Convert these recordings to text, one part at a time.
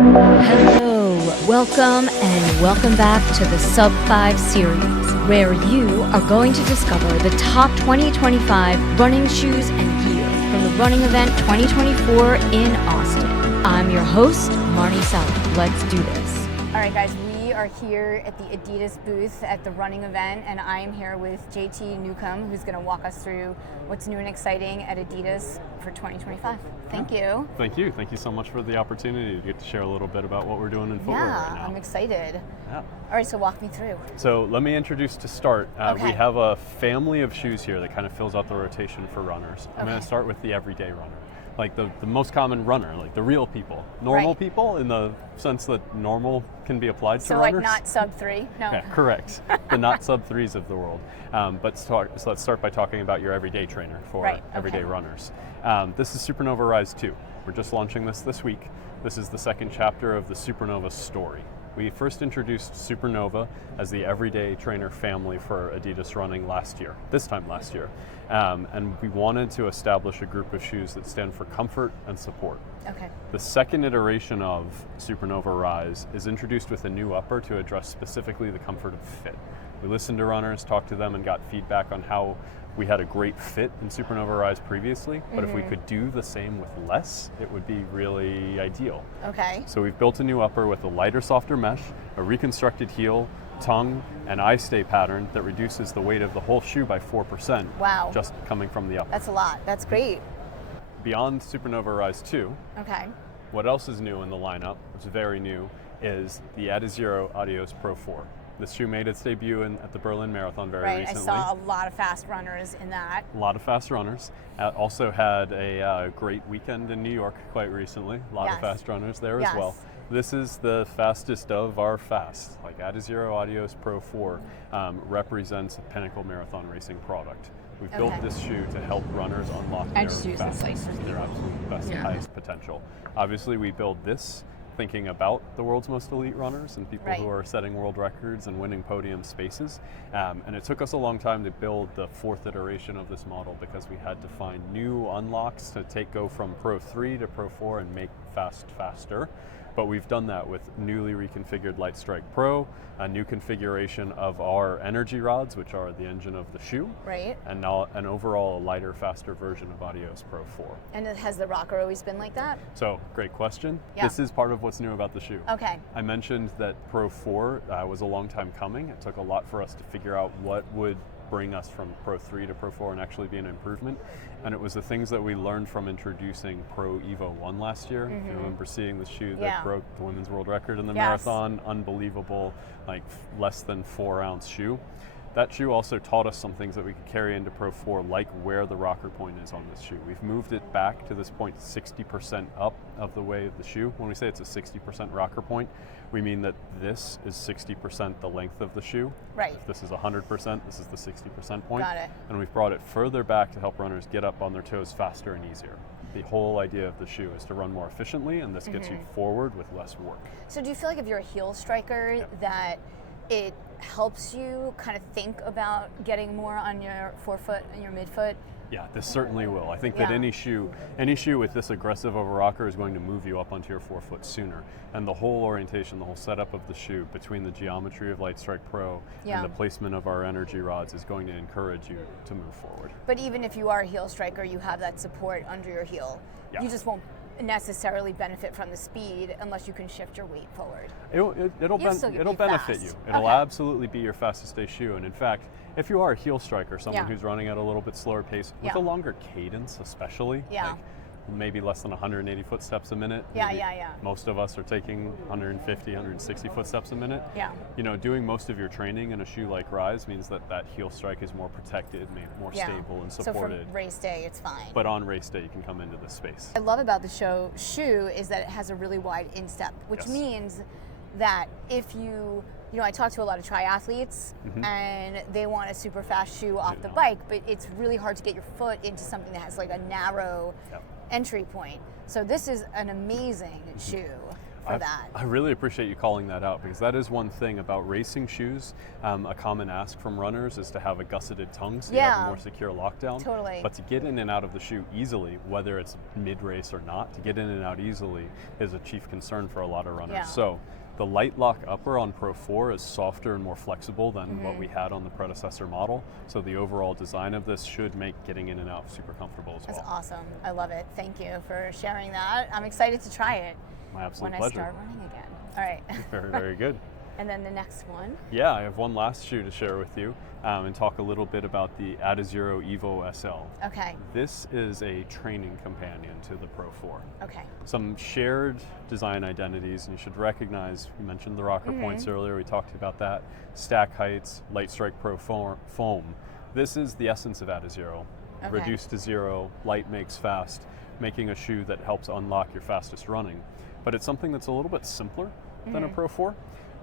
Hello, welcome back to the Sub 5 series, where you are going to discover the top 2025 running shoes and gear from the running event 2024 in Austin. I'm your host, Marni Salup. Let's do this. All right, guys, we are here at the Adidas booth at the running event, and I am here with JT Newcomb, who's going to walk us through what's new and exciting at Adidas for 2025. Thank you. Thank you. Thank you so much for the opportunity to get to share a little bit about what we're doing in footwear right now. I'm excited. Yeah. All right, so walk me through. So let me introduce to start. We have a family of shoes here that kind of fills out the rotation for runners. I'm going to start with the everyday runner. Like the most common runner, like the real people. Normal people in the sense that normal can be applied to runners. So like not sub 3? No. Yeah, correct. The not sub 3s of the world. So let's start by talking about your everyday trainer for everyday runners. This is Supernova Rise2. We're just launching this week. This is the second chapter of the Supernova story. We first introduced Supernova as the everyday trainer family for Adidas running this time last year. And we wanted to establish a group of shoes that stand for comfort and support. Okay. The second iteration of Supernova Rise is introduced with a new upper to address specifically the comfort of fit. We listened to runners, talked to them, and got feedback on how we had a great fit in Supernova Rise previously, but if we could do the same with less, it would be really ideal. Okay. So we've built a new upper with a lighter, softer mesh, a reconstructed heel, tongue, and eye stay pattern that reduces the weight of the whole shoe by 4%. Wow. Just coming from the upper. That's a lot. That's great. Beyond Supernova Rise 2, okay, what else is new in the lineup, which is very new, is the Adizero Adios Pro 4. This shoe made its debut at the Berlin Marathon very recently. I saw a lot of fast runners in that. A lot of fast runners. Also had a great weekend in New York quite recently. A lot of fast runners there as well. This is the fastest of our fast. Like Adizero Adios Pro 4 represents a pinnacle marathon racing product. We've built this shoe to help runners unlock their fastest, their absolute best, highest potential. Obviously, we build this thinking about the world's most elite runners and people who are setting world records and winning podium spaces. And it took us a long time to build the fourth iteration of this model because we had to find new unlocks to go from Pro 3 to Pro 4 and make fast faster. But we've done that with newly reconfigured Light Strike Pro, a new configuration of our energy rods, which are the engine of the shoe, and now an overall lighter, faster version of Adios Pro 4. And has the rocker always been like that? So, great question. This is part of what's new about the shoe. Okay. I mentioned that Pro 4 was a long time coming. It took a lot for us to figure out what would bring us from Pro 3 to Pro 4 and actually be an improvement. And it was the things that we learned from introducing Pro EVO 1 last year. If you remember seeing the shoe that broke the women's world record in the marathon, unbelievable, like less than 4-ounce shoe. That shoe also taught us some things that we could carry into Pro 4, like where the rocker point is on this shoe. We've moved it back to this point 60% up of the way of the shoe. When we say it's a 60% rocker point, we mean that this is 60% the length of the shoe. Right. If this is 100%, this is the 60% point. Got it. And we've brought it further back to help runners get up on their toes faster and easier. The whole idea of the shoe is to run more efficiently, and this gets you forward with less work. So do you feel like if you're a heel striker that it helps you kind of think about getting more on your forefoot and your midfoot? Yeah, this certainly will. I think that any shoe with this aggressive of a rocker is going to move you up onto your forefoot sooner. And the whole orientation, the whole setup of the shoe, between the geometry of Light Strike Pro and the placement of our energy rods, is going to encourage you to move forward. But even if you are a heel striker, you have that support under your heel. You just won't necessarily benefit from the speed unless you can shift your weight forward. It'll benefit you. It'll absolutely be your fastest day shoe. And in fact, if you are a heel striker, someone who's running at a little bit slower pace, with a longer cadence especially, like maybe less than 180 footsteps a minute. Most of us are taking 150, 160 footsteps a minute. You know, doing most of your training in a shoe like Rise means that heel strike is more protected, more stable and supported. So for race day, it's fine. But on race day, you can come into this space. I love about the shoe is that it has a really wide instep, which means that if you I talk to a lot of triathletes and they want a super fast shoe off the bike, but it's really hard to get your foot into something that has like a narrow entry point. So this is an amazing shoe. for that. I really appreciate you calling that out, because that is one thing about racing shoes. A common ask from runners is to have a gusseted tongue, so you have a more secure lockdown. Totally. But to get in and out of the shoe easily, whether it's mid-race or not, to get in and out easily is a chief concern for a lot of runners. So the light lock upper on Pro 4 is softer and more flexible than what we had on the predecessor model. So the overall design of this should make getting in and out super comfortable as well. That's awesome. I love it. Thank you for sharing that. I'm excited to try it. My absolute when pleasure. I start running again. All right. Very, very good. And then the next one. Yeah, I have one last shoe to share with you and talk a little bit about the Adizero EVO SL. Okay. This is a training companion to the Pro 4. Okay. Some shared design identities, and you should recognize, we mentioned the rocker points earlier, we talked about that, stack heights, Light Strike Pro foam. This is the essence of Adizero. Okay. Reduced to zero, light makes fast, making a shoe that helps unlock your fastest running. But it's something that's a little bit simpler than a Pro 4.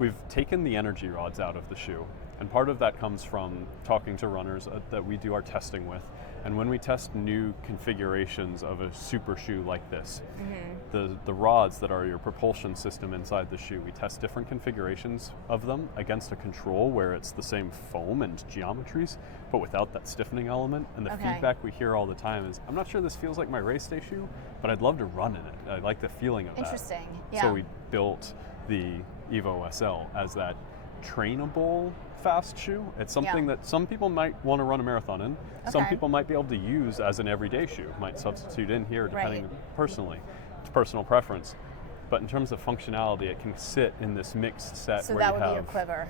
We've taken the energy rods out of the shoe, and part of that comes from talking to runners that we do our testing with. And when we test new configurations of a super shoe like this, the rods that are your propulsion system inside the shoe, we test different configurations of them against a control where it's the same foam and geometries, but without that stiffening element. And the feedback we hear all the time is, I'm not sure this feels like my race day shoe, but I'd love to run in it. I like the feeling of that. Interesting. Yeah. So we built the EVO SL as that trainable fast shoe. It's something that some people might want to run a marathon in. Some people might be able to use as an everyday shoe, might substitute in here depending personally. It's personal preference. But in terms of functionality, it can sit in this mixed set so where you have that would be a quiver.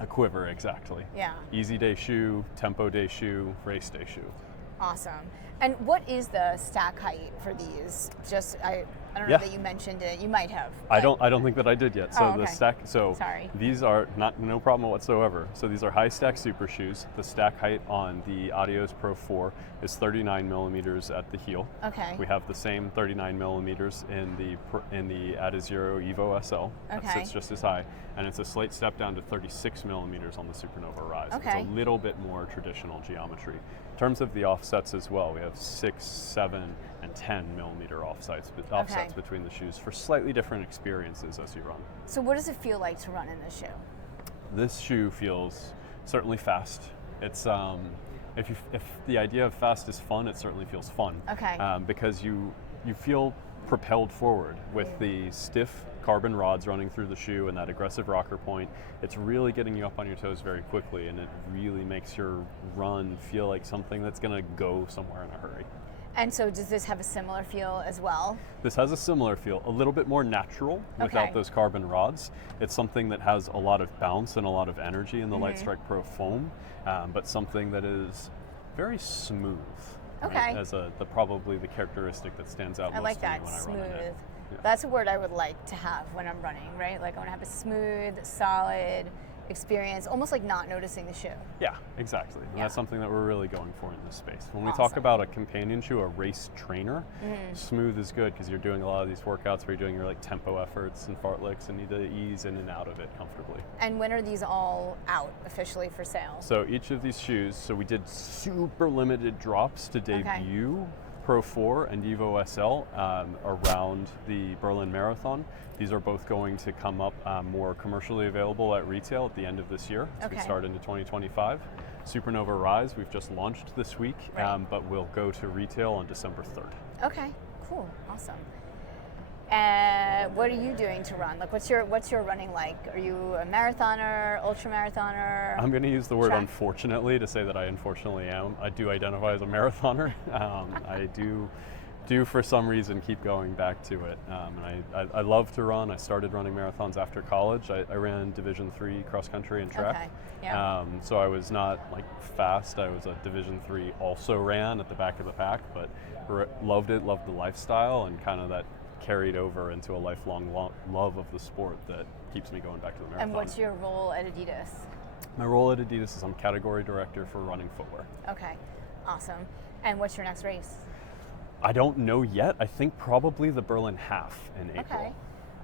A quiver, exactly. Yeah. Easy day shoe, tempo day shoe, race day shoe. Awesome. And what is the stack height for these? Just I don't know that you mentioned it. You might have. I don't think that I did yet. So the stack. So sorry. These are no problem whatsoever. So these are high stack super shoes. The stack height on the Adios Pro 4 is 39 millimeters at the heel. Okay. We have the same 39 millimeters in the Adizero EVO SL. That sits just as high, and it's a slight step down to 36 millimeters on the Supernova Rise. Okay. It's a little bit more traditional geometry. In terms of the offsets as well, we have 6, 7, and 10 millimeter offsets between the shoes for slightly different experiences as you run. So what does it feel like to run in this shoe? This shoe feels certainly fast. It's if the idea of fast is fun, it certainly feels fun. Okay. Because you feel propelled forward with the stiff carbon rods running through the shoe and that aggressive rocker point. It's really getting you up on your toes very quickly, and it really makes your run feel like something that's going to go somewhere in a hurry. And so does this have a similar feel as well? This has a similar feel, a little bit more natural without those carbon rods. It's something that has a lot of bounce and a lot of energy in the Light Strike Pro foam, but something that is very smooth. Right? As probably the characteristic that stands out most like to me that, when smooth. I run in it. Yeah. That's a word I would like to have when I'm running, right? Like I want to have a smooth, solid experience, almost like not noticing the shoe. Yeah, exactly. And that's something that we're really going for in this space. When we Awesome. talk about a companion shoe, a race trainer, smooth is good because you're doing a lot of these workouts where you're doing your like tempo efforts and fartleks and need to ease in and out of it comfortably. And when are these all out officially for sale? So each of these shoes, so we did super limited drops to debut Pro 4 and EVO SL around the Berlin Marathon. These are both going to come up more commercially available at retail at the end of this year as we start into 2025. Supernova Rise, we've just launched this week, but will go to retail on December 3rd. Okay, cool, awesome. What are you doing to run? Like, what's your running like? Are you a marathoner, ultra marathoner? I'm going to use the word unfortunately to say that I unfortunately am. I do identify as a marathoner. I do for some reason keep going back to it. And I love to run. I started running marathons after college. I ran Division III cross country and track. So I was not like fast. I was a Division III also ran at the back of the pack, but loved it, loved the lifestyle, and kind of that carried over into a lifelong love of the sport that keeps me going back to the marathon. And what's your role at Adidas? My role at Adidas is I'm category director for running footwear. Okay, awesome. And what's your next race? I don't know yet. I think probably the Berlin half in April. Okay.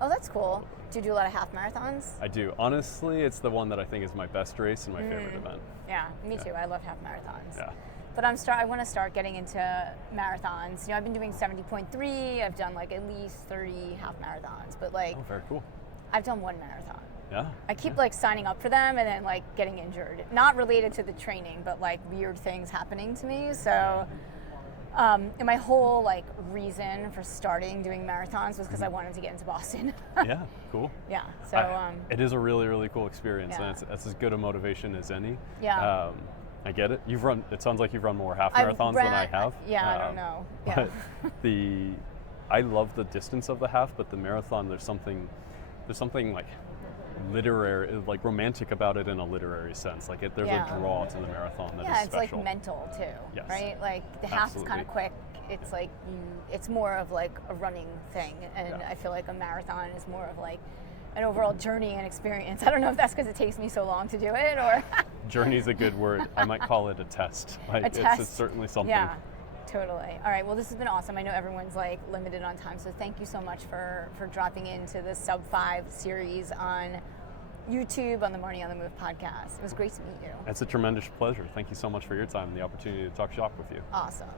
Oh, that's cool. Do you do a lot of half marathons? I do. Honestly, it's the one that I think is my best race and my favorite event. Yeah, me too. I love half marathons. Yeah. But I want to start getting into marathons. You know, I've been doing 70.3. I've done like at least 30 half marathons, but like, oh, very cool. I've done one marathon. Yeah. I keep like signing up for them and then like getting injured. Not related to the training, but like weird things happening to me. So, and my whole like reason for starting doing marathons was because I wanted to get into Boston. Yeah, cool. Yeah. So it is a really, really cool experience, yeah. and it's as good a motivation as any. Yeah. I get it. It sounds like you've run more half marathons than I have. Yeah, I don't know. Yeah. But I love the distance of the half, but the marathon, there's something like literary, like romantic about it in a literary sense. Like there's a draw to the marathon that is special. Yeah, it's like mental too, yes. right? Like the half is kind of quick. It's like it's more of like a running thing, and I feel like a marathon is more of like an overall journey and experience. I don't know if that's because it takes me so long to do it, or journey's a good word. I might call it a test. Like, a test. It's certainly something. Yeah, totally. All right. Well, this has been awesome. I know everyone's like limited on time, so thank you so much for dropping into the Sub 5 series on YouTube on the Marni On The Move podcast. It was great to meet you. It's a tremendous pleasure. Thank you so much for your time and the opportunity to talk shop with you. Awesome.